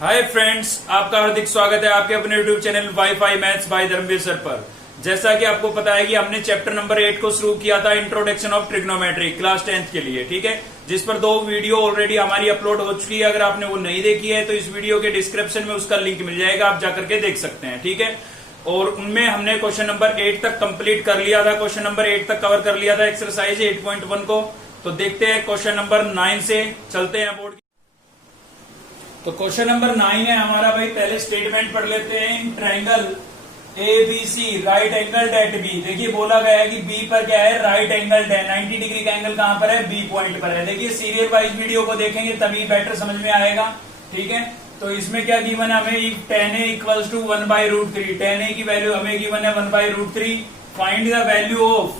Hi friends, आपका हार्दिक स्वागत है आपके अपने YouTube channel WiFi Maths by Dharmveer sir पर। जैसा कि आपको पता है कि हमने चैप्टर नंबर 8 को शुरू किया था, introduction of trigonometry class 10th के लिए, ठीक है, जिस पर 2 वीडियो ऑलरेडी हमारी अपलोड हो चुकी है। अगर आपने वो नहीं देखी है तो इस वीडियो के डिस्क्रिप्शन में उसका लिंक मिल जाएगा, आप जाकर के देख सकते हैं, ठीक है। और उनमें हमने क्वेश्चन नंबर 8 तक कंप्लीट कर लिया था, क्वेश्चन नंबर 8 तक कवर कर लिया था एक्सरसाइज 8.1 को। तो देखते हैं क्वेश्चन नंबर 9 से चलते हैं बोर्ड। तो क्वेश्चन नंबर 9 है हमारा भाई, पहले स्टेटमेंट पढ़ लेते हैं। Triangle ABC right angled at B. देखिए बोला गया है कि बी पर क्या है, राइट एंगल्ड है। 90 डिग्री का एंगल कहां पर है, बी पॉइंट पर है। देखिए सीरियल वाइज वीडियो को देखेंगे तभी बेटर समझ में आएगा, ठीक है। तो इसमें क्या गिवन है हमें, tan A equals to 1/√3। tan A की वैल्यू हमें गिवन है 1/√3। फाइंड द वैल्यू ऑफ,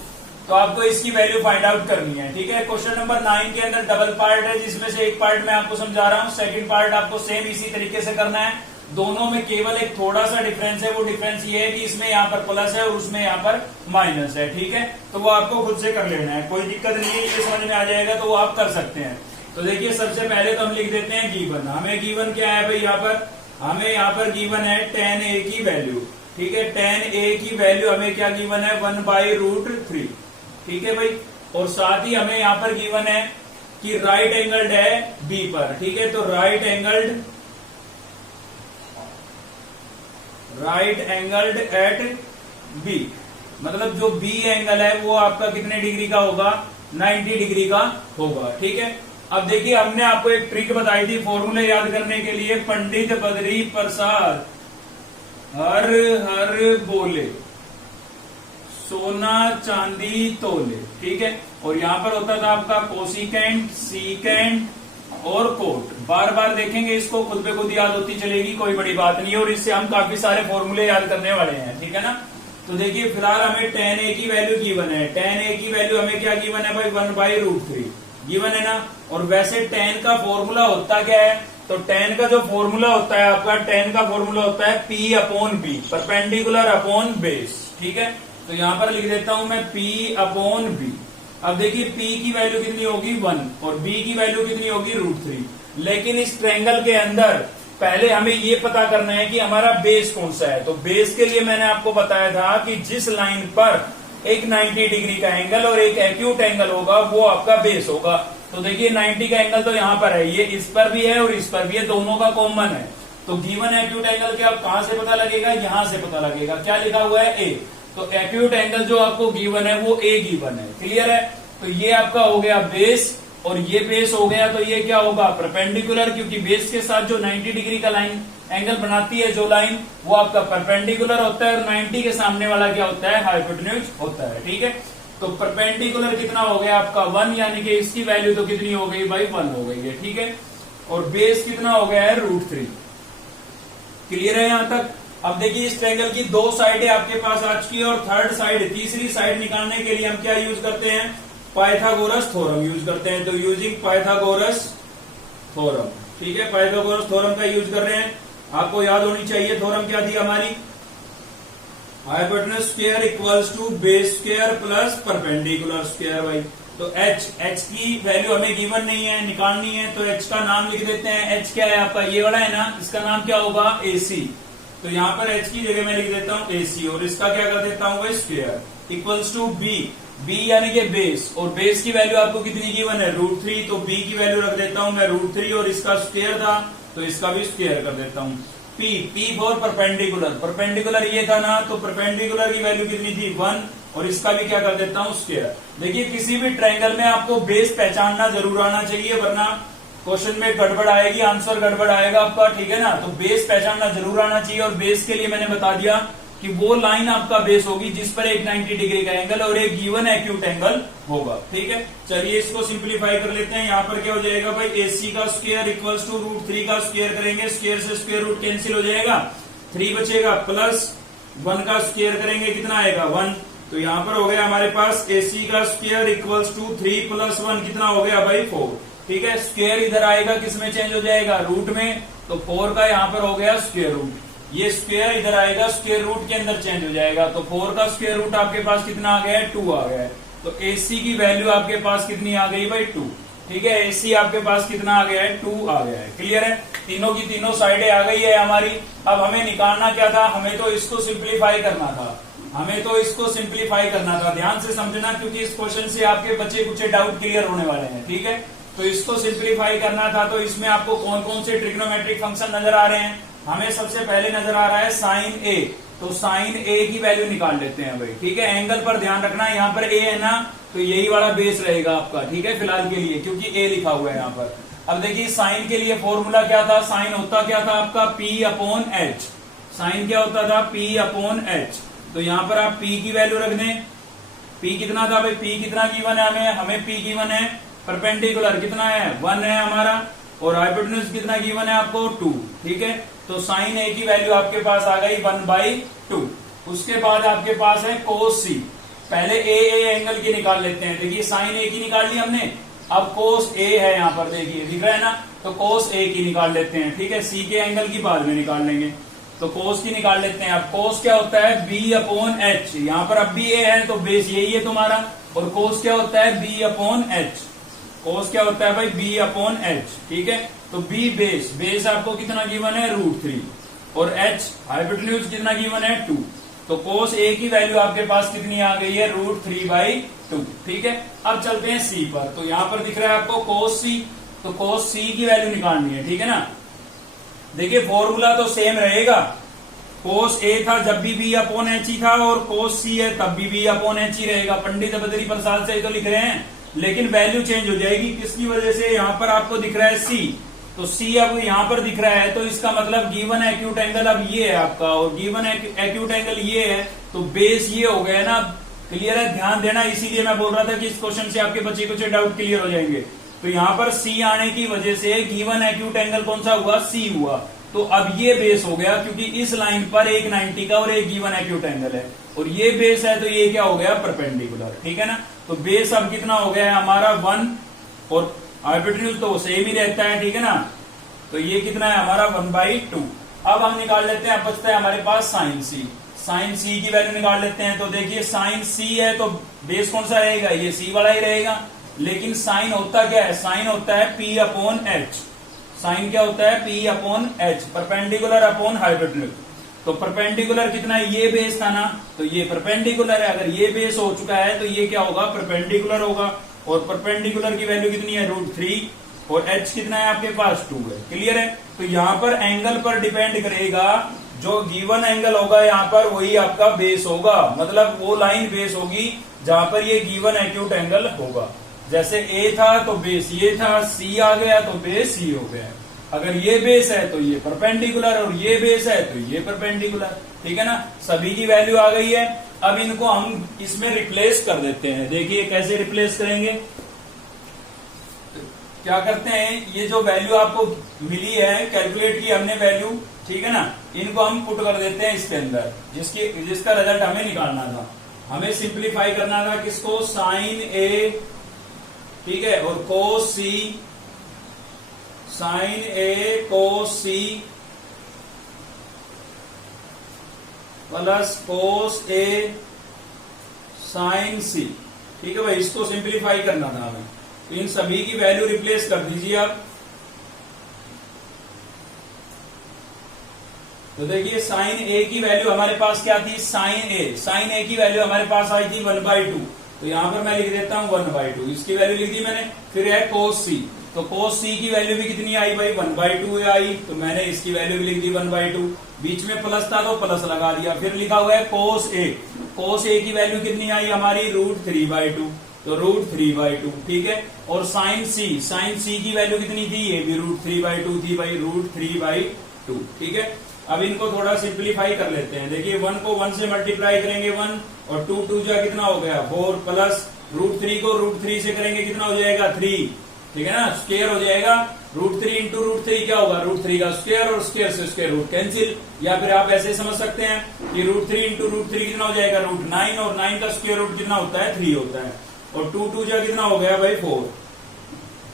तो आपको इसकी वैल्यू फाइंड आउट करनी है, ठीक है। क्वेश्चन नंबर 9 के अंदर डबल पार्ट है, जिसमें से एक पार्ट मैं आपको समझा रहा हूं, सेकंड पार्ट आपको सेम इसी तरीके से करना है। दोनों में केवल एक थोड़ा सा डिफरेंस है, वो डिफरेंस ये है कि इसमें यहाँ पर प्लस है और उसमें यहाँ पर माइनस है, ठीक है। तो वो आपको खुद से कर लेना है, कोई दिक्कत नहीं है, ये समझ में आ जाएगा तो वो आप कर सकते हैं। तो देखिए सबसे पहले तो हम लिख देते हैं गिवन। हमें गिवन क्या है भाई, यहाँ पर हमें यहाँ पर गिवन है tan A की वैल्यू, ठीक है। tan A की वैल्यू हमें क्या गिवन है, 1/√3, ठीक है भाई। और साथ ही हमें यहां पर गिवन है कि राइट एंगल्ड है बी पर, ठीक है। तो राइट एंगल्ड एट बी, मतलब जो बी एंगल है वो आपका कितने डिग्री का होगा, 90 डिग्री का होगा, ठीक है। अब देखिए हमने आपको एक ट्रिक बताई थी फॉर्मूले याद करने के लिए, पंडित बद्री प्रसाद हर हर बोले सोना चांदी तोले, ठीक है। और यहां पर होता था आपका कोसिकेंट, सीकेंट और कोट। बार बार देखेंगे इसको, खुद पे खुद याद होती चलेगी, कोई बड़ी बात नहीं है। और इससे हम काफी सारे फॉर्मूले याद करने वाले हैं, ठीक है ना। तो देखिए फिलहाल हमें tan A की वैल्यू गिवन है। tan A की वैल्यू हमें क्या गिवन है भाई, 1/√3 गिवन है ना। और वैसे tan का फॉर्मूला होता क्या है, तो tan का जो फॉर्मूला होता है आपका, tan का फॉर्मूला होता है P/B, परपेंडिकुलर अपॉन बेस, ठीक है। तो यहां पर लिख देता हूं मैं P/B। अब देखिए P की वैल्यू कितनी होगी 1 और B की वैल्यू कितनी होगी √3। लेकिन इस ट्रायंगल के अंदर पहले हमें ये पता करना है कि हमारा बेस कौन सा है। तो बेस के लिए मैंने आपको बताया था कि जिस लाइन पर एक 90 डिग्री का एंगल और एक एक्यूट एंगल होगा वो आपका बेस होगा। तो देखिए 90 का एंगल तो यहां पर है, ये इस पर भी है और इस पर भी है, दोनों का कॉमन है। तो गिवन एक्यूट एंगल क्या कहां से पता लगेगा, यहां से पता लगेगा। क्या लिखा हुआ है, ए। तो एक्यूट एंगल जो आपको गिवन है वो ए गिवन है, क्लियर है। तो ये आपका हो गया बेस और ये बेस हो गया, तो ये क्या होगा, परपेंडिकुलर, क्योंकि बेस के साथ जो 90 डिग्री का लाइन एंगल बनाती है जो लाइन, वो आपका परपेंडिकुलर होता है। और 90 के सामने वाला क्या होता है, हाइपोटेन्यूज होता है, ठीक है। तो परपेंडिकुलर कितना हो गया आपका 1, यानी कि इसकी वैल्यू तो कितनी हो गई भाई, 1 हो गई है, ठीक है। और बेस कितना हो गया है, √3, क्लियर है यहां तक। अब देखिए इस ट्रायंगल की 2 साइडें आपके पास आ चुकी है और थर्ड साइड, तीसरी साइड निकालने के लिए हम क्या यूज करते हैं, पाइथागोरस थ्योरम यूज करते हैं। तो यूजिंग पाइथागोरस थ्योरम, ठीक है, पाइथागोरस थ्योरम का यूज कर रहे हैं। आपको याद होनी चाहिए थ्योरम क्या थी हमारी, hypotenuse square equals to base square plus perpendicular square भाई। तो h की वैल्यू हमें गिवन नहीं है, निकालनी है। तो h का नाम लिख देते हैं। h क्या है आपका, ये वाला है ना, इसका नाम क्या होगा, AC। तो यहाँ पर h की जगह मैं लिख देता हूँ AC और इसका क्या कर देता हूँ भाई, स्क्वायर इक्वल्स टू b यानी कि बेस। और बेस की वैल्यू आपको कितनी गिवन है, √3। तो b की वैल्यू रख देता हूँ मैं √3 और इसका स्क्वायर था तो इसका भी स्क्वायर कर देता हूँ। p फॉर परपेंडिकुलर, परपेंडिकुलर ये था ना, तो परपेंडिकुलर की वैल्यू कितनी थी 1 और इसका भी क्या कर देता हूँ, स्क्वायर। देखिए किसी भी ट्रायंगल में आपको बेस पहचानना जरूर आना चाहिए, वरना क्वेश्चन में गड़बड़ आएगी, आंसर गड़बड़ आएगा आपका, ठीक है ना। तो बेस पहचानना जरूर आना चाहिए। और बेस के लिए मैंने बता दिया कि वो लाइन आपका बेस होगी जिस पर एक 90 डिग्री का एंगल और एक गिवन एक्यूट एंगल होगा, ठीक है। चलिए इसको सिंप्लीफाई कर लेते हैं। यहाँ पर क्या हो जाएगा भाई, AC का स्क्वायर इक्वल्स टू √3 का स्क्वायर करेंगे, स्क्वायर से स्क्वायर रूट कैंसिल हो जाएगा, 3 बचेगा, प्लस 1 का स्क्वायर करेंगे, कितना आएगा 1। तो यहाँ पर हो गया हमारे पास AC का स्क्वायर इक्वल्स टू 3 + 1 कितना हो गया भाई 4, ठीक है। स्क्वायर इधर आएगा, किसमें चेंज हो जाएगा, रूट में। तो 4 का यहाँ पर हो गया स्क्वायर रूट, ये स्क्वायर इधर आएगा, स्क्वायर रूट के अंदर चेंज हो जाएगा। तो 4 का स्क्वायर रूट आपके पास कितना आ गया है, 2 आ गया है। तो AC की वैल्यू आपके पास कितनी आ गई भाई, 2। ठीक है। AC आपके पास कितना आ गया है, 2 आ गया है। क्लियर है, तीनों की तीनों साइडें आ गई है हमारी। अब हमें निकालना क्या था, हमें तो इसको सिंप्लीफाई करना था, ध्यान से समझना, क्योंकि इस क्वेश्चन से आपके बचे कुछ डाउट क्लियर होने वाले हैं। ठीक है, तो इसको सिंप्लीफाई करना था। तो इसमें आपको कौन कौन से ट्रिग्नोमेट्रिक फंक्शन नजर आ रहे हैं, हमें सबसे पहले नजर आ रहा है साइन ए। तो साइन ए की वैल्यू निकाल लेते हैं भाई। ठीक है, एंगल पर ध्यान रखना, यहाँ पर ए है ना, तो यही वाला बेस रहेगा आपका। ठीक है, फिलहाल के लिए, क्योंकि ए लिखा हुआ है यहाँ पर। अब देखिए साइन के लिए फॉर्मूला क्या था, साइन होता क्या था आपका P/H। साइन क्या होता था, P/H। तो यहाँ पर आप P की वैल्यू रख दें। P कितना था भाई, P कितना गिवन है हमें P गिवन है, परपेंडिकुलर कितना है 1 है हमारा, और हाइपोटेन्यूज कितना गिवन है आपको 2। ठीक है, तो साइन ए की वैल्यू आपके पास आ गई 1/2। उसके बाद आपके पास है कोस सी। पहले ए एंगल की निकाल लेते हैं। देखिए साइन ए की निकाल ली हमने, अब कोस ए है यहाँ पर, देखिए दिख रहा है ना, तो कोस ए की निकाल लेते हैं। ठीक है, सी के एंगल की बाद में निकाल लेंगे, तो कोस की निकाल लेते हैं। अब कोस क्या होता है B/H, यहाँ पर अब भी ए है तो बेस यही है तुम्हारा, और कोस क्या होता है B/H। कोस क्या होता है भाई B/H। ठीक है, तो B बेस आपको कितना गिवन है √3, और H हाइपोटेन्यूज कितना गिवन है 2। तो कोस ए की वैल्यू आपके पास कितनी आ गई है √3/2। ठीक है, अब चलते हैं सी पर। तो यहाँ पर दिख रहा है आपको कोस सी, तो कोस सी की वैल्यू निकालनी है। ठीक है ना, देखिए फॉर्मूला तो सेम रहेगा, कोस ए था जब भी B/H ही था, और कोस सी है तब भी B/H ही रहेगा। पंडित बद्री प्रसाद से तो लिख रहे हैं, लेकिन वैल्यू चेंज हो जाएगी। किसकी वजह से, यहाँ पर आपको दिख रहा है सी, तो सी अब यहाँ पर दिख रहा है, तो इसका मतलब गिवन एक्यूट एंगल अब ये है आपका, और गिवन एक्यूट एंगल ये है, तो बेस ये हो गया ना। क्लियर है, ध्यान देना, इसीलिए मैं बोल रहा था कि इस क्वेश्चन से आपके बच्चे कुछ डाउट क्लियर हो जाएंगे। तो यहाँ पर सी आने की वजह से गिवन एक्यूट एंगल कौन सा हुआ, सी हुआ। तो अब ये बेस हो गया, क्योंकि इस लाइन पर एक 90 का और एक गिवन एक्यूट एंगल है, और ये बेस है, तो ये क्या हो गया परपेंडिकुलर। ठीक है ना, तो बेस अब कितना हो गया है हमारा 1, और हाइपोटेन्यूज तो सेम ही रहता है। ठीक है ना, तो ये कितना है हमारा 1/2। अब हम निकाल लेते हैं, अब बचता है हमारे पास साइन सी। साइन सी की वैल्यू निकाल लेते हैं। तो देखिए साइन सी है तो बेस कौन सा रहेगा, ये सी वाला ही रहेगा। लेकिन साइन होता क्या है, साइन होता है P/H। साइन क्या होता है P/H, परपेंडिकुलर अपॉन हाइपोटेन्यूज। तो परपेंडिकुलर कितना है, ये बेस था ना, तो ये परपेंडिकुलर है। अगर ये बेस हो चुका है तो ये क्या होगा, परपेंडिकुलर होगा। और परपेंडिकुलर की वैल्यू कितनी है √3, और H कितना है आपके पास 2 है। क्लियर है, तो यहाँ पर एंगल पर डिपेंड करेगा, जो गिवन एंगल होगा यहाँ पर वही आपका बेस होगा, मतलब वो लाइन बेस होगी जहां पर ये गिवन एक्यूट एंगल होगा। जैसे ए था तो बेस ये था, सी आ गया तो बेस सी हो गया। अगर ये बेस है तो ये परपेंडिकुलर, और ये बेस है तो ये परपेंडिकुलर। ठीक है ना, सभी की वैल्यू आ गई है। अब इनको हम इसमें रिप्लेस कर देते हैं। देखिए कैसे रिप्लेस करेंगे, क्या करते हैं, ये जो वैल्यू आपको मिली है, कैलकुलेट की हमने वैल्यू, ठीक है ना, इनको हम पुट कर देते हैं इसके अंदर, जिसका रिजल्ट हमें निकालना था। हमें सिंप्लीफाई करना था किसको, साइन ए, ठीक है, और कोस सी, साइन ए कोस सी प्लस कोस ए साइन सी। ठीक है भाई, इसको सिंप्लीफाई करना था हमें। तो इन सभी की वैल्यू रिप्लेस कर दीजिए आप। तो देखिए साइन ए की वैल्यू हमारे पास क्या थी, साइन ए की वैल्यू हमारे पास आई थी 1/2। तो यहां पर मैं लिख देता हूं 1/2, इसकी वैल्यू लिख दी मैंने। फिर है कोस सी, तो कोस सी की वैल्यू भी कितनी आई भाई 1/2 आई, तो मैंने इसकी वैल्यू भी लिख दी 1/2। बीच में प्लस था तो प्लस लगा दिया। फिर लिखा हुआ है कोस ए, कोस ए की वैल्यू कितनी आई हमारी √3/2, तो √3/2। ठीक है, और साइन सी की वैल्यू कितनी थी, ये भी √3/2 थी भाई, √3/2। ठीक है, अब इनको थोड़ा सिंप्लीफाई कर लेते हैं। देखिए 1 को 1 से मल्टीप्लाई करेंगे 1, और 2 जा कितना हो गया 4, प्लस √3 को √3 से करेंगे कितना हो जाएगा 3। ठीक है ना, स्क्वायर हो जाएगा, √3 इंटू √3 क्या होगा, √3 का स्क्वायर, और स्क्वायर से स्क्वायर रूट कैंसिल। या फिर आप ऐसे समझ सकते हैं कि √3 इंटू √3 कितना हो जाएगा √9, और 9 का स्क्वायर रूट कितना होता है 3 होता है, और 2 जा कितना हो गया भाई 4।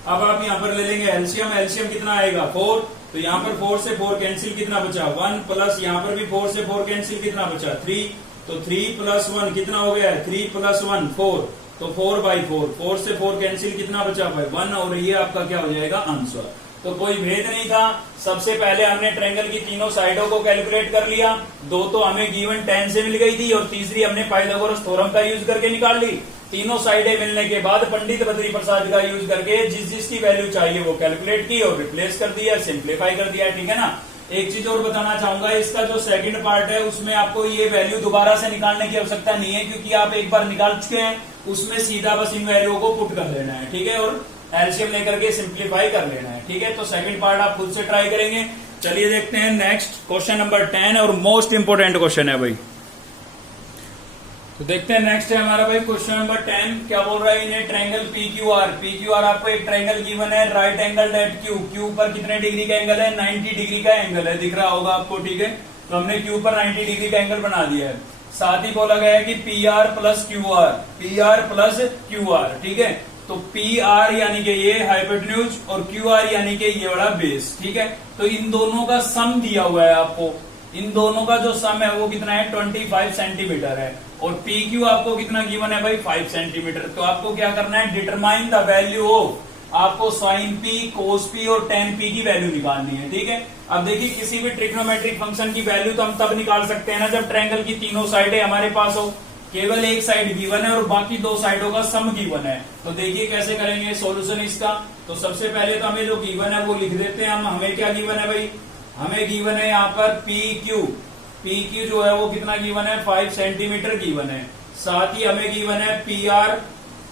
अब आप यहाँ पर ले लेंगे एलसीएम, एलसीएम कितना आएगा 4, तो यहाँ पर 4 से 4 कैंसिल कितना बचा 1, प्लस यहाँ पर भी 4 से 4 कैंसिल कितना बचा 3, तो 3 + 1 कितना हो गया 3 + 1 4, तो 4/4, 4 से 4 कैंसिल, कितना बचा भाई 1, और ये आपका क्या हो जाएगा आंसर। तो कोई भेद नहीं था। सबसे पहले हमने ट्रायंगल की तीनों साइडों को कैलकुलेट कर लिया, दो तो हमें गिवन 10 से मिल गई थी और तीसरी हमने पाइथागोरस थ्योरम का यूज करके निकाल ली। तीनों साइडें मिलने के बाद पंडित बद्री प्रसाद का यूज करके जिसकी वैल्यू चाहिए वो कैलकुलेट की और रिप्लेस कर दिया, सिंप्लीफाई कर दिया, ठीक है ना। एक चीज और बताना चाहूंगा, इसका जो सेकंड पार्ट है उसमें आपको ये वैल्यू दोबारा से निकालने की आवश्यकता नहीं है, क्योंकि आप एक बार निकाल चुके हैं, उसमें सीधा बस इन वैल्यू को पुट कर लेना है, ठीक है, और एलसीएम लेकर के सिंप्लीफाई कर लेना है, ठीक है। तो सेकंड पार्ट आप खुद से ट्राई करेंगे। चलिए देखते हैं नेक्स्ट क्वेश्चन नंबर 10 और मोस्ट इंपोर्टेंट क्वेश्चन है भाई। तो देखते हैं नेक्स्ट है हमारा भाई क्वेश्चन नंबर 10। क्या बोल रहा है इन्हें ट्रायंगल PQR आपको एक ट्रायंगल गिवन है, right angle at Q, Q पर कितने डिग्री का एंगल है, 90 डिग्री का एंगल है, दिख रहा होगा आपको, ठीक है। तो हमने Q पर 90 डिग्री का एंगल बना दिया है। साथ ही बोला गया है कि PR प्लस QR, ठीक है। तो PR यानी कि ये हाइपोटेन्यूज और QR यानी कि ये वाला बेस, ठीक है। तो इन दोनों का सम दिया हुआ है आपको, इन दोनों का जो सम है वो कितना है 25 सेंटीमीटर है, और PQ आपको कितना गिवन है भाई 5 सेंटीमीटर। तो आपको क्या करना है, डिटरमाइन द वैल्यू ऑफ, आपको साइन P, कोस P और टेन P की वैल्यू निकालनी है, ठीक है। अब देखिए किसी भी ट्रिग्नोमेट्रिक फंक्शन की वैल्यू तो हम तब निकाल सकते हैं ना जब ट्रायंगल की तीनों साइडें हमारे पास हो, केवल एक साइड गिवन है और बाकी दो साइडों का सम गिवन है। तो देखिए कैसे करेंगे सॉल्यूशन इसका। तो सबसे पहले तो हमें जो गिवन है वो लिख देते हैं हम। हमें क्या गिवन है भाई, हमें गिवन है यहाँ पर PQ जो है वो कितना गिवन है 5 सेंटीमीटर गिवन है। साथ ही हमें गिवन है PR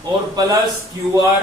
और प्लस QR,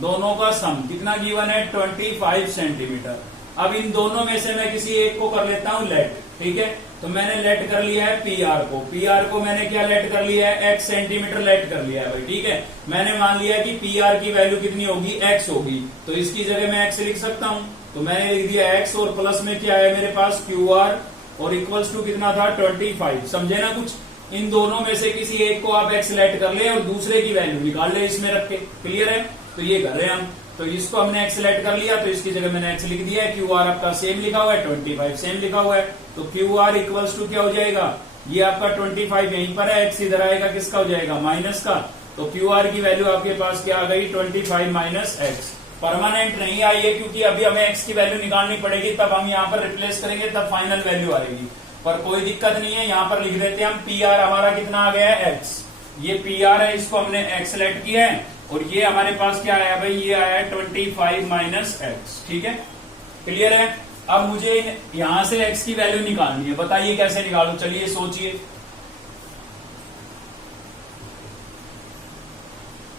दोनों का सम कितना गिवन है 25 सेंटीमीटर। अब इन दोनों में से मैं किसी एक को कर लेता हूं लेट, ठीक है। तो मैंने लेट कर लिया है PR को मैंने क्या लेट कर लिया है, x सेंटीमीटर लेट कर लिया है भाई, ठीक है। मैंने मान लिया कि PR की वैल्यू कितनी होगी, x होगी, तो इसकी जगह मैं x लिख सकता हूं। तो मैंने लिख दिया x और प्लस में क्या है मेरे पास QR और इक्वल्स टू कितना था 25, समझे ना कुछ। इन दोनों में से किसी एक को आप x लेट कर ले और दूसरे की वैल्यू निकाल ले इसमें रख के, क्लियर है। तो ये कर रहे हैं हम। तो इसको हमने x लेट कर लिया, तो इसकी जगह मैंने x लिख दिया है। QR आपका सेम लिखा हुआ है, 25 सेम लिखा हुआ है। तो QR इक्वल्स टू क्या हो जाएगा, ये आपका 25 यहीं पर है, x इधर आएगा, किसका हो जाएगा माइनस का। तो QR की वैल्यू आपके पास क्या आ गई 25 माइनस x। परमानेंट नहीं आई है क्योंकि अभी हमें x की वैल्यू निकालनी पड़ेगी, तब हम यहाँ पर रिप्लेस करेंगे, तब फाइनल वैल्यू आएगी। पर कोई दिक्कत नहीं है, यहाँ पर लिख देते हैं हम PR हमारा कितना आ गया है x, ये PR है, इसको हमने x लेट किया है, और ये हमारे पास क्या आया भाई, ये आया 25 माइनस x, ठीक है, क्लियर है। अब मुझे यहां से x की वैल्यू निकालनी है, बताइए कैसे निकालूं, चलिए सोचिए।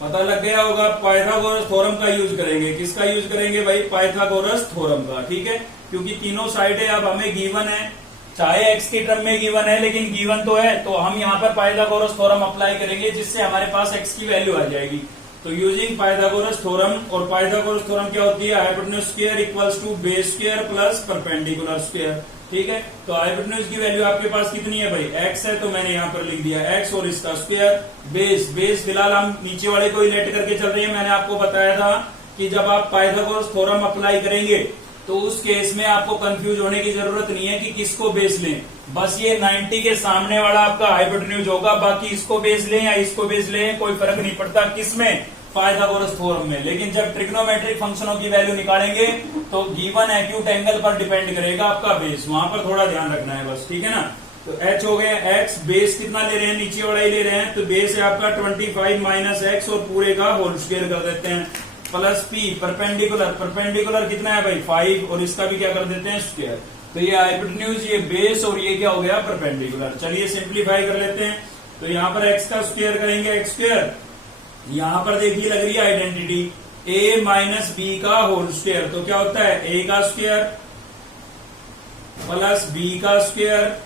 पता लग गया होगा, पाइथागोरस थ्योरम का यूज करेंगे। किसका यूज करेंगे भाई, पाइथागोरस थ्योरम का, ठीक है। क्योंकि तीनों साइडें अब हमें गिवन है, चाहे x की टर्म में गिवन है लेकिन गिवन तो है, तो हम यहाँ पर पाइथागोरस थ्योरम अप्लाई करेंगे जिससे हमारे पास x की वैल्यू आ जाएगी। तो यूजिंग पाइथागोरस थ्योरम, और पाइथागोरस थ्योरम क्या होती है, hypotenuse square equals to base square plus perpendicular square, ठीक है। तो हाइपोटेन्यूज की वैल्यू आपके पास कितनी है भाई, x है, तो मैंने यहाँ पर लिख दिया x और इसका स्क्वायर, बेस फिलहाल हम नीचे वाले को ही लेट करके चल रहे हैं। मैंने आपको बताया था कि जब आप पाइथागोरस थ्योरम अप्लाई करेंगे तो उस केस में आपको कंफ्यूज होने की जरूरत नहीं है कि किसको बेस लें, बस ये 90 के सामने वाला आपका हाइपोटेन्यूज होगा, बाकी इसको बेस लें या इसको बेस लें कोई फर्क नहीं पड़ता, किसमें, पाइथागोरस थ्योरम में। लेकिन जब ट्रिग्नोमेट्रिक फंक्शनों की वैल्यू निकालेंगे तो गिवन एक्यूट एंगल पर डिपेंड करेगा आपका बेस, वहां पर थोड़ा ध्यान रखना है बस, ठीक है ना। तो h हो गया x, बेस कितना ले रहे हैं, नीचे वाला ही ले रहे हैं, तो बेस है आपका 25 माइनस x और पूरे का होल स्क्वायर कर देते हैं, प्लस p, परपेंडिकुलर कितना है भाई 5 और इसका भी क्या कर देते हैं स्क्वायर। तो ये हाइपोटेन्यूज, ये बेस और ये क्या हो गया परपेंडिकुलर। चलिए सिंप्लीफाई कर लेते हैं। तो यहाँ पर x का स्क्वायर करेंगे x स्क्वायर, यहाँ पर देखिए लग रही है आइडेंटिटी a माइनस बी का होल स्क्वायर, तो क्या होता है a का स्क्वायर प्लस b का स्क्वायर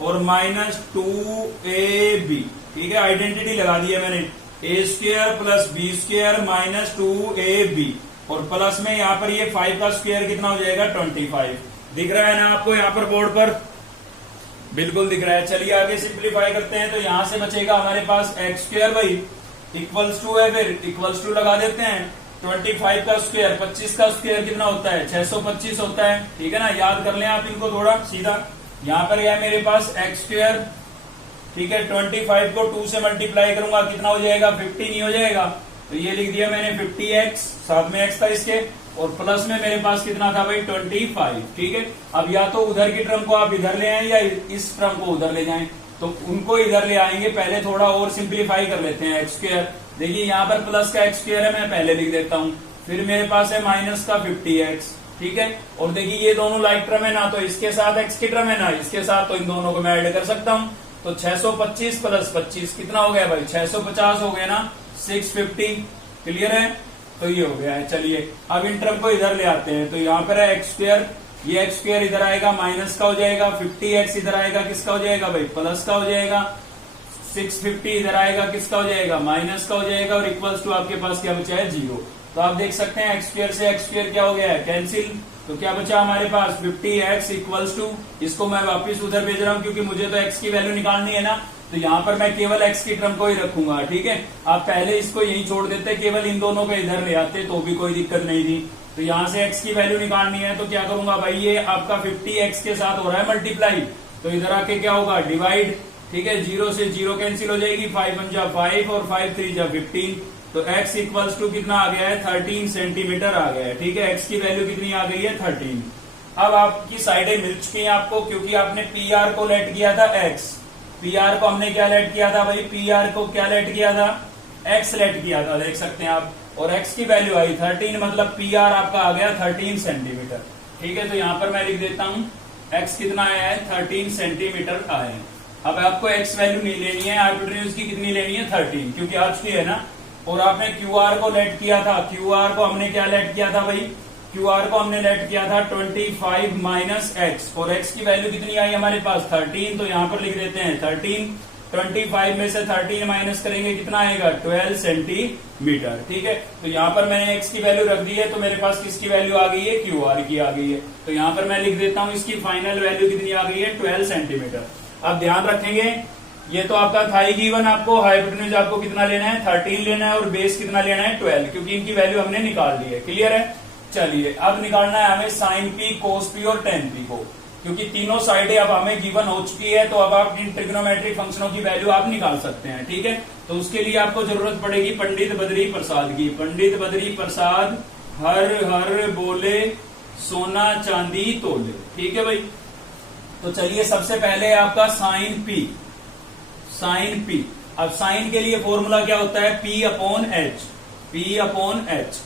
और माइनस 2ab, ठीक है, आइडेंटिटी लगा दी है मैंने, a square plus b square minus 2ab, और प्लस में यहाँ पर ये 5 का स्क्वायर कितना हो जाएगा 25, दिख रहा है ना आपको यहाँ पर बोर्ड पर, बिल्कुल दिख रहा है। चलिए आगे सिंप्लीफाई करते हैं। तो यहां से बचेगा हमारे पास x स्क्वायर भाई इक्वल्स टू है, फिर इक्वल्स टू लगा देते हैं, 25 का स्क्वायर, 25 का स्क्वायर कितना होता है 625 होता है, ठीक है ना, याद कर लें आप इनको थोड़ा सीधा। यहाँ पर है मेरे पास x स्क्वायर, ठीक है। 25 को 2 से मल्टीप्लाई करूंगा कितना हो जाएगा 50 ही हो जाएगा। तो ये लिख दिया मैंने 50x, साथ में x था इसके, और प्लस में मेरे पास कितना था भाई 25। ठीक है। अब या तो उधर की टर्म को आप इधर ले आए या इस टर्म को उधर ले जाएं, तो उनको इधर ले आएंगे। पहले थोड़ा और सिंप्लीफाई कर लेते हैं। एक्स स्क्वायर, देखिए यहाँ पर प्लस का एक्स स्क्वायर है, मैं पहले लिख देता हूँ। फिर मेरे पास है माइनस का 50x, ठीक है। और देखिए ये दोनों लाइक टर्म है ना, तो इसके साथ एक्स की टर्म है ना इसके साथ, तो इन दोनों को मैं ऐड कर सकता हूँ। तो 625 प्लस 25 कितना हो गया भाई 650 हो गया ना, 650। क्लियर है, तो ये हो गया है। चलिए अब इन टर्म को इधर ले आते हैं। तो यहाँ पर है एक्स स्क्वायर, ये एक्स स्क्वायर इधर आएगा माइनस का हो जाएगा, 50x इधर आएगा किसका हो जाएगा भाई प्लस का हो जाएगा, 650 इधर आएगा किसका हो जाएगा माइनस का हो जाएगा, और इक्वल्स टू आपके पास क्या बचा है 0। तो आप देख सकते हैं एक्स स्क्वायर से एक्स स्क्वायर क्या हो गया है कैंसिल। तो क्या बचा हमारे पास 50x इक्वल्स टू, इसको मैं वापस उधर भेज रहा हूँ क्योंकि मुझे तो x की वैल्यू निकालनी है ना, तो यहाँ पर मैं केवल x की टर्म को ही रखूंगा। ठीक है, आप पहले इसको यही छोड़ देते, केवल इन दोनों को इधर ले आते तो भी कोई दिक्कत नहीं थी। तो यहाँ से x की वैल्यू निकालनी है, तो क्या करूंगा भाई, ये आपका 50x के साथ हो रहा है मल्टीप्लाई, तो इधर आके क्या होगा डिवाइड। ठीक है, 0 से 0 कैंसिल हो जाएगी, 5 1 जा 5 और 5 3 जा 15। तो x इक्वल्स टू कितना आ गया है 13 सेंटीमीटर आ गया है। ठीक है, x की वैल्यू कितनी आ गई है 13। अब आपकी साइडें मिल चुकी हैं आपको, क्योंकि आपने PR को लेट किया था x, PR को हमने क्या लेट किया था भाई, PR को क्या लेट किया था x लेट किया था, देख सकते हैं आप। और x की वैल्यू आई 13, मतलब PR आपका आ गया 13 सेंटीमीटर। ठीक है, तो यहाँ पर मैं लिख देता हूँ x कितना आया है 13 सेंटीमीटर आया है। अब आपको x वैल्यू नहीं लेनी है, हाइपोटेन्यूज की कितनी लेनी है 13, क्योंकि आ चुकी है ना। और आपने QR को लेट किया था, QR को हमने क्या लेट किया था भाई, QR को हमने लेट किया था 25 माइनस x, और x की वैल्यू कितनी आई हमारे पास 13। तो यहाँ पर लिख देते हैं 13, 25 में से 13 माइनस करेंगे कितना आएगा 12 सेंटीमीटर। ठीक है, तो यहाँ पर मैंने x की वैल्यू रख दी है, तो मेरे पास किसकी वैल्यू आ गई है QR की आ गई है। तो यहाँ पर मैं लिख देता हूँ इसकी फाइनल वैल्यू कितनी आ गई है 12 सेंटीमीटर। अब ध्यान रखेंगे, ये तो आपका था ही गिवन, आपको हाइपोटेन्यूज आपको कितना लेना है 13 लेना है, और बेस कितना लेना है 12, क्योंकि इनकी वैल्यू हमने निकाल ली है। क्लियर है, चलिए अब निकालना है हमें साइन पी, कोस पी और टेन पी को, क्योंकि तीनों साइडें अब हमें गिवन हो चुकी है। तो अब आप इन ट्रिग्नोमेट्रिक फंक्शनों की वैल्यू आप निकाल सकते हैं। ठीक है, तो उसके लिए आपको जरूरत पड़ेगी पंडित बद्री प्रसाद की। पंडित बद्री प्रसाद हर हर बोले सोना चांदी तोले। ठीक है भाई, तो चलिए सबसे पहले आपका साइन पी, साइन पी। अब साइन के लिए फॉर्मूला क्या होता है P upon H, P upon H।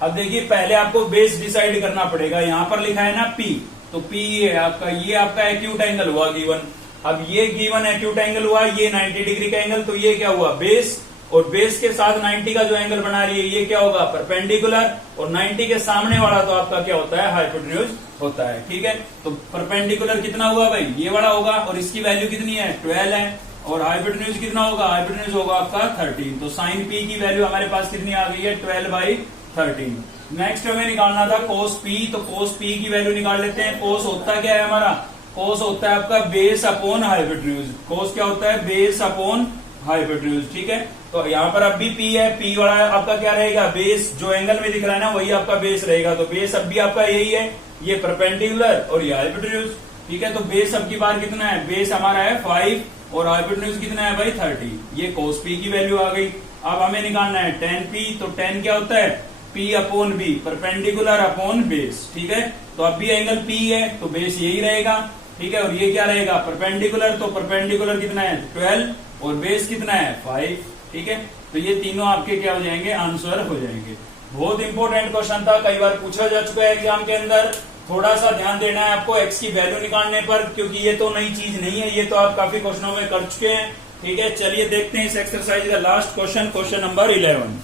अब देखिए पहले आपको बेस डिसाइड करना पड़ेगा, यहां पर लिखा है ना P, तो P है आपका, ये आपका एक्यूट एंगल हुआ गिवन। अब ये गिवन एक्यूट एंगल हुआ, ये 90 डिग्री का एंगल, तो ये क्या हुआ बेस, और बेस के साथ 90 का जो एंगल बना रही है ये क्या होगा परपेंडिकुलर, और 90 के सामने वाला तो आपका क्या होता है हाइपोटेन्यूज होता है। ठीक है, तो परपेंडिकुलर कितना हुआ भाई ये वाला होगा, और इसकी वैल्यू कितनी है 12 है, और हाइपोटेन्यूज कितना होगा, हाइपोटेन्यूज होगा आपका 13। तो साइन पी की वैल्यू हमारे पास कितनी आ गई है 12/13। नेक्स्ट हमें निकालना था कोस पी, तो कोस पी की वैल्यू निकाल लेते हैं। कोस होता क्या है हमारा, कोस होता है आपका बेस अपॉन हाइपोटेन्यूज। कोस क्या होता है बेस अपॉन हाइपोटेन्यूज। ठीक है, तो यहाँ पर अब भी P है, P वाला आपका क्या रहेगा बेस, जो एंगल में दिख रहा है ना वही आपका बेस रहेगा। तो बेस अब भी आपका यही है, ये परपेंडिकुलर और ये हाइपोटेन्यूज। ठीक है, तो बेस अब की बार कितना है, बेस हमारा है 5 और हाइपोटेन्यूज कितना है भाई 30। ये कोस P की वैल्यू आ गई। अब हमें निकालना है tan P, तो tan क्या होता है P upon B, perpendicular upon base. ठीक है, तो अब भी एंगल P है तो बेस यही रहेगा। ठीक है, और ये क्या रहेगा परपेंडिकुलर, तो परपेंडिकुलर कितना है 12 और बेस कितना है 5। ठीक है, तो ये तीनों आपके क्या हो जाएंगे आंसर हो जाएंगे। बहुत इंपॉर्टेंट क्वेश्चन था, कई बार पूछा जा चुका है एग्जाम के अंदर। थोड़ा सा ध्यान देना है आपको x की वैल्यू निकालने पर, क्योंकि ये तो नई चीज नहीं है, ये तो आप काफी क्वेश्चनों में कर चुके हैं। ठीक है, चलिए देखते हैं इस एक्सरसाइज का last question, question number 11।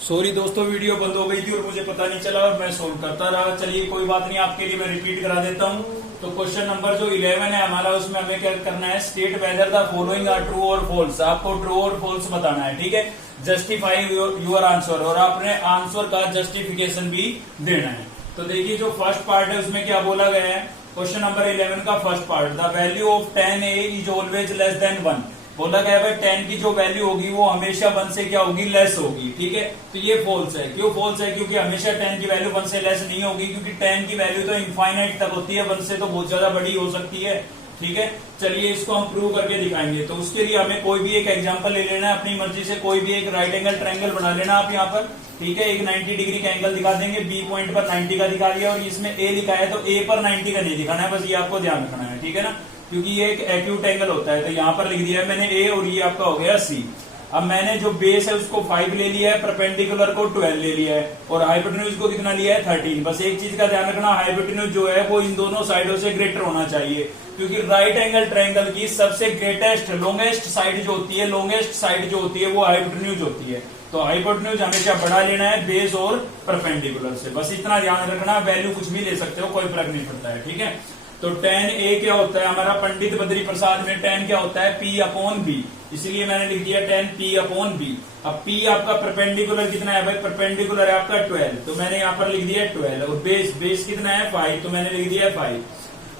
Sorry दोस्तों, वीडियो बंद हो गई थी और मुझे पता नहीं चला और मैं सोल्व करता रहा। चलिए कोई बात नहीं, आपके लिए मैं रिपीट करा देता हूँ। तो क्वेश्चन नंबर जो 11 है हमारा, उसमें हमें क्या करना है, state whether the following are true और फॉल्स। आपको ट्रू और फॉल्स बताना है। ठीक है, जस्टिफाई योर आंसर, और आपने आंसर का जस्टिफिकेशन भी देना है। तो देखिए जो फर्स्ट पार्ट है उसमें क्या बोला गया है, क्वेश्चन नंबर 11 का first part, the value of tan a is always less than 1। बोला गया है tan की जो वैल्यू होगी वो हमेशा 1 से क्या होगी लेस होगी। ठीक है, तो ये फॉल्स है। क्यों फॉल्स है, क्योंकि हमेशा tan की वैल्यू 1 से लेस नहीं होगी, क्योंकि tan की वैल्यू तो इनफाइनाइट तक होती है, 1 से तो बहुत ज्यादा बड़ी हो सकती है। ठीक है, चलिए इसको हम प्रूव करके दिखाएंगे। तो उसके लिए हमें कोई भी एक एग्जांपल ले लेना है, अपनी मर्जी से कोई भी एक राइट एंगल ट्रायंगल बना लेना आप यहाँ पर, ठीक है। एक 90 डिग्री का एंगल दिखा देंगे, बी पॉइंट पर 90 का दिखा दिया और इसमें ए लिखा है तो ए पर 90 का नहीं दिखाना है, बस ये आपको ध्यान रखना है, ठीक है ना, क्योंकि ये एक एक्यूट एंगल होता है। तो यहाँ पर लिख दिया है मैंने ए और ये आपका हो गया सी। अब मैंने जो बेस है उसको 5 ले लिया है, परपेंडिकुलर को 12 ले लिया है और हाइपोटेन्यूज को कितना लिया है 13। बस एक चीज का ध्यान रखना, हाइपोटेन्यूज जो है वो इन दोनों साइडों से ग्रेटर होना चाहिए, क्योंकि राइट एंगल ट्रायंगल की सबसे ग्रेटेस्ट लॉन्गेस्ट साइड जो होती है, लॉन्गेस्ट साइड जो होती है वो हाइपोटेन्यूज होती है। तो हाइपोटेन्यूज हमेशा बढ़ा लेना है बेस और परपेंडिकुलर से, बस इतना ध्यान रखना। वैल्यू कुछ भी ले सकते हो, कोई फर्क नहीं पड़ता है, ठीक है। तो tan a क्या होता है हमारा, पंडित बद्री प्रसाद में tan क्या होता है P/B, इसलिए मैंने लिख दिया tan P/B। अब P आपका परपेंडिकुलर कितना है भाई, परपेंडिकुलर है आपका 12, तो मैंने यहाँ पर लिख दिया 12 और बेस कितना है 5, तो मैंने लिख दिया 5।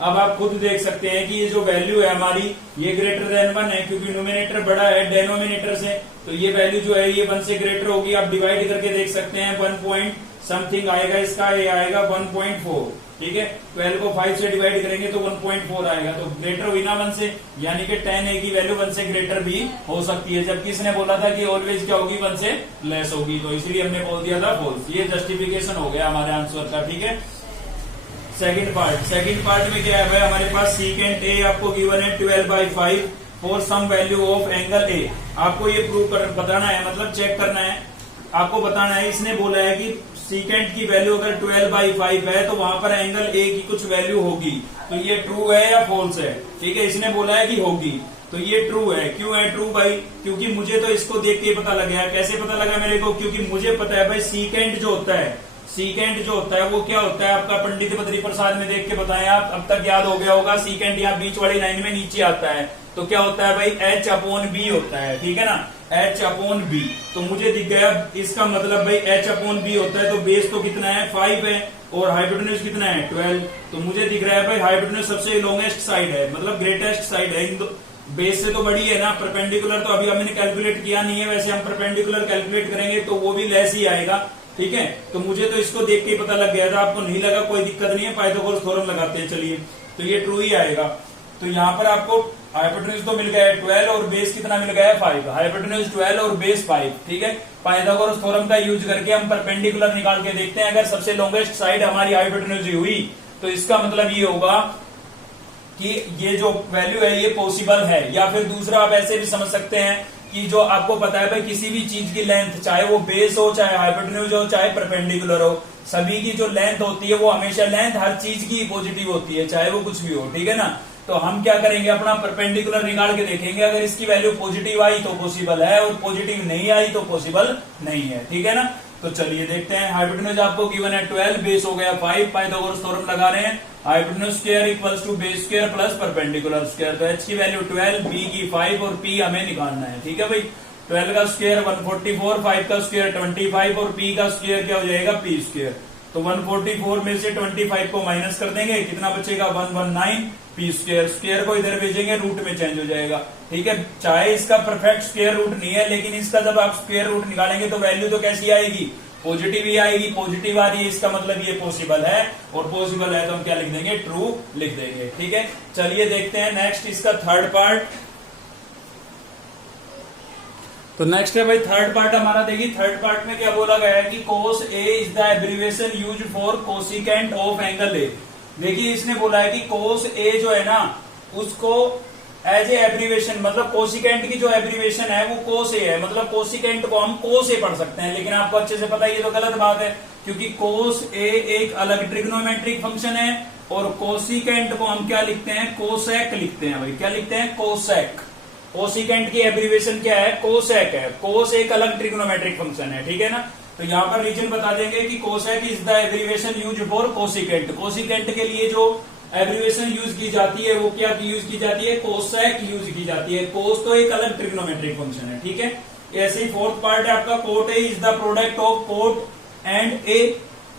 अब आप खुद देख सकते हैं कि ये जो वैल्यू है हमारी ये ग्रेटर देन 1 है, क्योंकि न्यूमिनेटर बड़ा है डेनोमिनेटर से, तो ये वैल्यू जो है ये 1 से ग्रेटर होगी। आप डिवाइड करके देख सकते हैं 1 पॉइंट समथिंग आएगा इसका, ये आएगा 1.4, ठीक है। 12 को 5 से डिवाइड करेंगे तो 1.4 आएगा, तो ग्रेटर हुई ना 1 से, यानी कि tan a की वैल्यू 1 से ग्रेटर भी हो सकती है, जबकि इसने बोला था कि ऑलवेज क्या होगी 1 से लेस होगी, तो इसलिए हमने बोल दिया था फॉल्स। ये जस्टिफिकेशन हो गया हमारे आंसर का, ठीक है। सेकंड पार्ट में क्या है भाई, हमारे पास सीकेंट a आपको गिवन है 12/5 for some value of angle a। आपको ये प्रूव बताना है, मतलब चेक करना है, आपको बताना है। इसने बोला है कि सीकेंट की वैल्यू अगर 12/5 है तो वहां पर एंगल a की कुछ वैल्यू होगी, तो ये ट्रू है या फॉल्स है, ठीक है। इसने बोला है कि होगी, तो ये ट्रू है। क्यों है ट्रू भाई, क्योंकि मुझे तो इसको देख के पता लग गया। कैसे पता लगा मेरे को, क्योंकि मुझे पता है भाई सीकेंट जो होता है, सीकेंट जो होता है वो क्या होता है आपका, पंडित बद्री प्रसाद में देख के बताएं आप, अब तक याद हो गया होगा। सीकेंट यहाँ बीच वाली लाइन में नीचे आता है, तो क्या होता है भाई H/B होता है, ठीक है ना, H/B। तो मुझे दिख गया, इसका मतलब भाई H/B होता है, तो बेस तो कितना है 5 है और हाइपोटेन्यूज कितना है 12, तो मुझे दिख रहा है भाई हाइपोटेन्यूज सबसे लॉन्गेस्ट साइड है, मतलब ग्रेटेस्ट साइड है, बेस से तो बड़ी है ना। परपेंडिकुलर तो अभी हमने कैलकुलेट किया नहीं है, वैसे हम परपेंडिकुलर कैलकुलेट करेंगे तो वो भी लेस ही आएगा, ठीक है। तो मुझे तो इसको देख के पता लग गया था, आपको नहीं लगा कोई दिक्कत नहीं है, पाइथागोरस थ्योरम लगाते हैं, चलिए। तो ये ट्रू ही आएगा। तो यहाँ पर आपको हाइपोटेन्यूज तो मिल गया है 12 और बेस कितना मिल गया है 5, हाइपोटेन्यूज 12 और बेस 5, ठीक है। पाइथागोरस थ्योरम का यूज करके हम परपेंडिकुलर निकाल के देखते हैं। अगर सबसे लॉन्गेस्ट साइड हमारी हाइपोटेन्यूज हुई तो इसका मतलब ये होगा कि ये जो वैल्यू है ये पॉसिबल है। या फिर दूसरा आप ऐसे भी समझ सकते हैं कि जो आपको पता है भाई किसी भी चीज की लेंथ, चाहे वो बेस हो, चाहे हाइपोटेन्यूज हो, चाहे परपेंडिकुलर हो, सभी की जो लेंथ होती है वो हमेशा लेंथ हर चीज की पॉजिटिव होती है, चाहे वो कुछ भी हो, ठीक है ना। तो हम क्या करेंगे, अपना परपेंडिकुलर निकाल के देखेंगे, अगर इसकी वैल्यू पॉजिटिव आई तो पॉसिबल है और पॉजिटिव नहीं आई तो पॉसिबल नहीं है, ठीक है ना। तो चलिए देखते हैं। हाइपोटेन्यूज आपको गिवन है 12, बेस हो गया 5, पाइथागोरस थ्योरम लगा रहे हैं। Hypotenuse square equals to base square plus perpendicular square, तो h की वैल्यू 12, b की 5 और p हमें निकालना है, ठीक है भाई। 12 का स्क्वायर 144, 5 का स्क्वायर 25 और p का स्क्वायर क्या हो जाएगा p स्क्वायर। तो 144 में से 25 को माइनस कर देंगे, कितना बचेगा 119, p स्क्वायर। स्क्वायर को इधर भेजेंगे, रूट में चेंज हो जाएगा, ठीक है। चाहे इसका परफेक्ट स्क्वायर रूट नहीं है, लेकिन इसका जब आप स्क्वायर रूट निकालेंगे तो वैल्यू तो कैसी आएगी, पॉजिटिव ही आएगी। पॉजिटिव आ रही है, इसका मतलब ये पॉसिबल है, और पॉसिबल है तो हम क्या लिख देंगे, ट्रू लिख देंगे, ठीक है। चलिए देखते हैं नेक्स्ट इसका थर्ड पार्ट। तो नेक्स्ट है भाई थर्ड पार्ट हमारा। देखिए थर्ड पार्ट में क्या बोला गया है कि cos A is the abbreviation used for cosecant of angle A। देखिए इसने बोला है कि cos A जो है ना उसको एज ए एब्रिविएशन, मतलब कोसिकेंट की जो एब्रिविएशन है वो cos A है, मतलब कोसिकेंट को हम cos A पढ़ सकते हैं, लेकिन आपको अच्छे से पता है ये तो गलत बात है, क्योंकि cos A एक अलग ट्रिग्नोमेट्रिक फंक्शन है और कोसिकेंट को हम क्या लिखते हैं, कोसेक लिखते हैं भाई। क्या लिखते हैं, कोसेक। कोसिकेंट की एब्रिविएशन क्या है, कोसेक है। कोस एक अलग ट्रिग्नोमेट्रिक फंक्शन है, ठीक है ना। तो यहाँ पर रीजन बता देंगे कि cosec is the abbreviation use for cosecant. Cosecant के लिए जो एब्रिविएशन यूज की जाती है वो क्या यूज की जाती है, कोसेक यूज की जाती है। कोस तो एक अलग ट्रिग्नोमेट्रिक फंक्शन है, ठीक है। ऐसे ही फोर्थ पार्ट है आपका, quote a is the product of quote and a.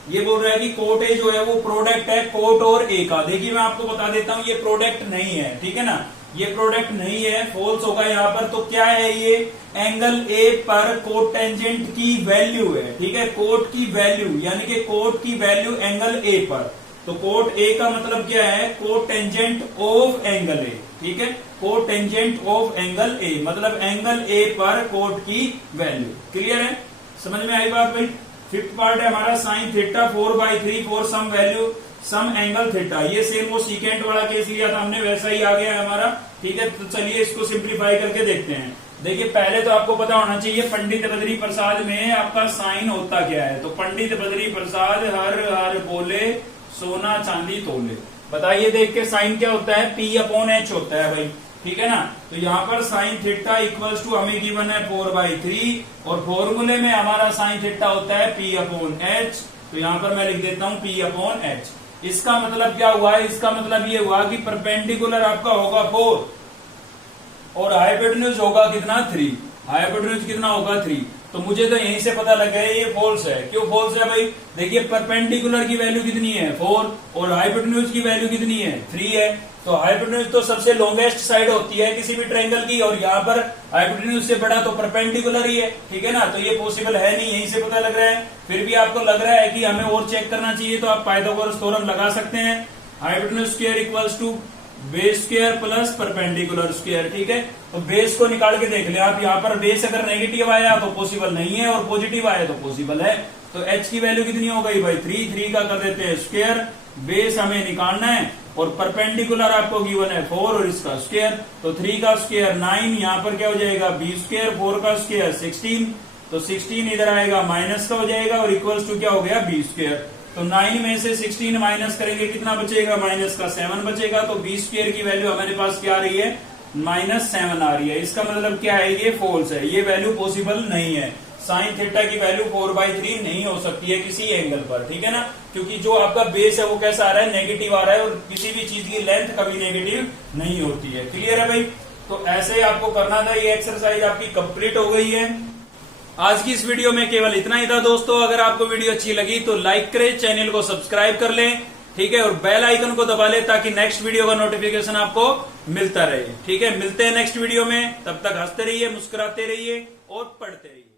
ये बोल रहा है कि कोट ए जो है वो प्रोडक्ट है कोट और ए का। देखिए मैं आपको बता देता हूं ये प्रोडक्ट नहीं है, ठीक है ना, ये प्रोडक्ट नहीं है, फॉल्स होगा यहाँ पर। तो क्या है, ये एंगल ए पर कोट टेंजेंट की वैल्यू है, ठीक है, कोट की वैल्यू, यानी कि कोट की वैल्यू एंगल ए पर। तो तो कोट ए का मतलब क्या है, cotangent of angle A, ठीक है, cotangent of angle A, मतलब एंगल ए पर कोट की वैल्यू। क्लियर है, समझ में आई बात भाई। फिफ्थ पार्ट है हमारा sine theta 4/3 for some value some angle theta. ये सेम वो सीकेंट वाला केस लिया था हमने, वैसा ही आ गया है हमारा, ठीक है। तो चलिए इसको सिंप्लीफाई करके देखते हैं। देखिए पहले तो आपको पता होना चाहिए पंडित बद्री प्रसाद में आपका साइन होता क्या है। तो पंडित बद्री प्रसाद हर हर बोले सोना चांदी तोले। बताइए देख के साइन क्या होता है, P/H होता है भाई, ठीक है ना। तो यहाँ पर साइन थीटा इक्वल्स टू हमें गिवन है 4/3 और फॉर्मूले में हमारा साइन थीटा होता है P/H। तो यहाँ पर मैं लिख देता हूँ P/H। इसका मतलब क्या हुआ है, इसका मतलब ये हुआ कि परपेंडिकुलर आपका होगा 4 और हाइपोटेन्यूज होगा कितना 3। हाइपोटेन्यूज कितना होगा 3। तो मुझे तो यहीं से पता लग गया ये फॉल्स है। क्यों फॉल्स है भाई, देखिए परपेंडिकुलर की वैल्यू कितनी है 4 और हाइपोटेन्यूज की वैल्यू कितनी है 3 है। तो हाइपोटेन्यूज तो सबसे लॉन्गेस्ट साइड होती है किसी भी ट्रायंगल की, और यहाँ पर हाइपोटेन्यूज से बड़ा तो परपेंडिकुलर ही है, ठीक है ना। तो ये पॉसिबल है नहीं, यहीं से पता लग रहा है। फिर भी आपको लग रहा है कि हमें और चेक करना चाहिए, तो आप पाइथागोरस थ्योरम लगा सकते हैं। Hypotenuse square equals to base square plus perpendicular square, ठीक है। तो बेस को निकाल के देख ले आप, यहाँ पर बेस अगर नेगेटिव आया तो पॉसिबल नहीं है और पॉजिटिव आया तो पॉसिबल है। तो h की वैल्यू कितनी हो गई भाई 3 का कर देते हैं स्क्वायर, बेस हमें निकालना है और परपेंडिकुलर आपको गिवन है 4 और इसका स्क्वायर। तो 3 का स्क्वायर 9, यहाँ पर क्या हो जाएगा b स्क्वायर, 4 का स्क्वायर 16, तो 16 इधर आएगा माइनस का हो जाएगा और इक्वल्स टू क्या हो गया b स्क्वायर। तो 9 में से 16 माइनस करेंगे कितना बचेगा, माइनस का 7 बचेगा। तो b स्क्वायर की वैल्यू हमारे पास क्या आ रही है, -7 आ रही है। इसका मतलब क्या है, ये फॉल्स है, ये वैल्यू पॉसिबल नहीं है। साइन थीटा की वैल्यू 4/3 नहीं हो सकती है किसी एंगल पर, ठीक है ना, क्योंकि जो आपका बेस है वो कैसा आ रहा है, नेगेटिव आ रहा है और किसी भी चीज की लेंथ कभी नेगेटिव नहीं होती है। क्लियर है भाई। तो ऐसे ही आपको करना था। ये एक्सरसाइज आपकी कंप्लीट हो गई है। आज की इस वीडियो में केवल इतना ही था दोस्तों। अगर आपको वीडियो अच्छी लगी तो लाइक करें, चैनल को सब्सक्राइब कर लें, ठीक है, और बेल आइकन को दबा लें ताकि नेक्स्ट वीडियो का नोटिफिकेशन आपको मिलता रहे, ठीक है। मिलते हैं नेक्स्ट वीडियो में, तब तक हंसते रहिए, मुस्कुराते रहिए और पढ़ते रहिए।